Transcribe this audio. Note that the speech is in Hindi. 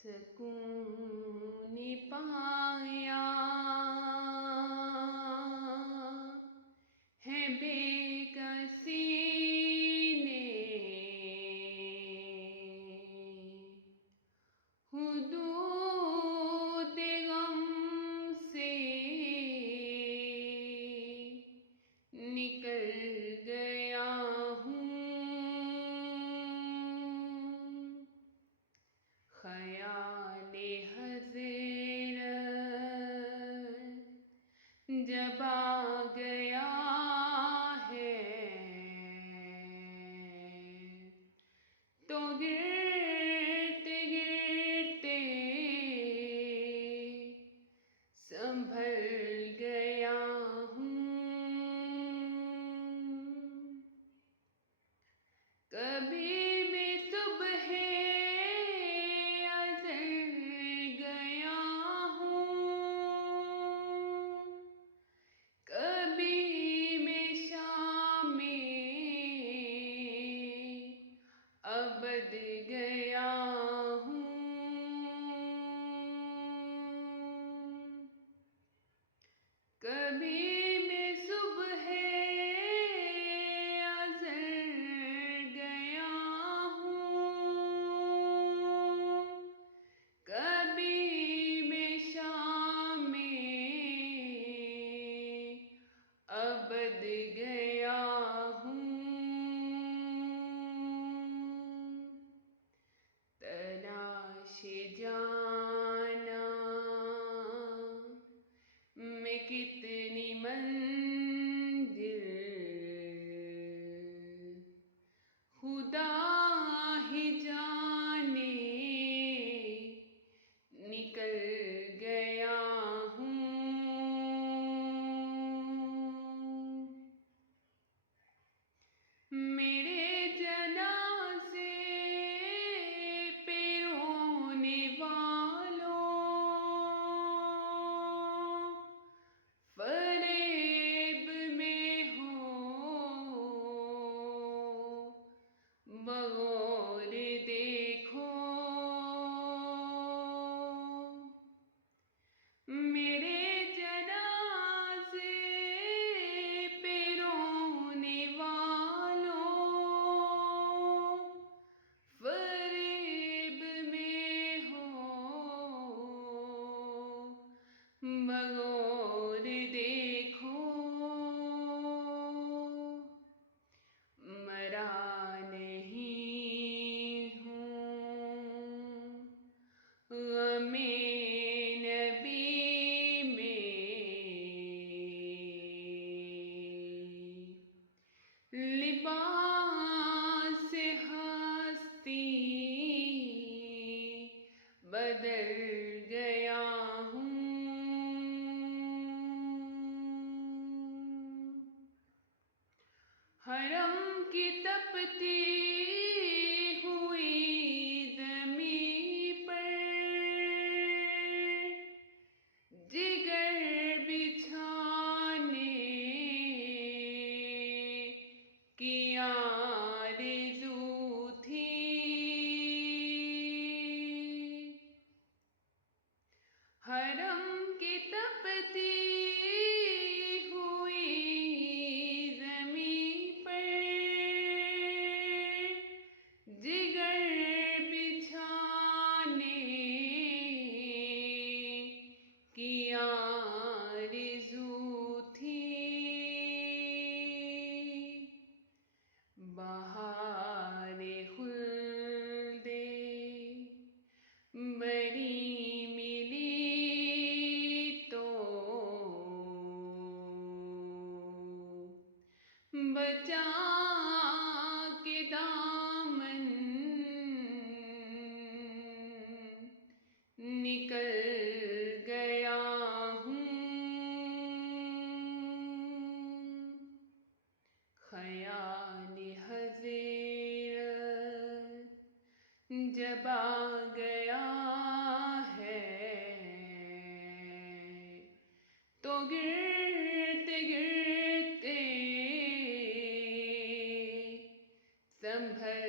सकून पाया है बेकसी ने, हुदूद गम से निकल गया हूँ। ख़याले हज़रत जब आ गया है तो गिरते गिरते संभल गया हूँ। कभी मैं सुबह अबद गया हूँ। कभी मैं सुबह अज़र गया हूँ, कभी मैं शाम में अबद गया हूँ। तलाशे जाना मैं कितनी मंजिल, खुदा ही जाने निकल गया हूँ। मेरे जनाज़े पे रोने वालों, फ़रेब में हो बग़ौर देखो। मेरे जनाज़े पे रोने वालों, फ़रेब में हो बग़ौर देखो। मरा नहीं हूँ ग़मे नबी में, लिबास हस्ती बदल गया हूँ। हरम की तपती हुई ज़मीं पर जिगर बिछाने की आरज़ू थी। हरम की तपती हुई ज़मीं पर जिगर बिछाने की आरज़ू थी। बहारे खुल्दे बड़ी मिली तो बचा के दामन निकल गया हूँ। ख़याले हज़रत जब आ गया है तो गिरते गिरते संभल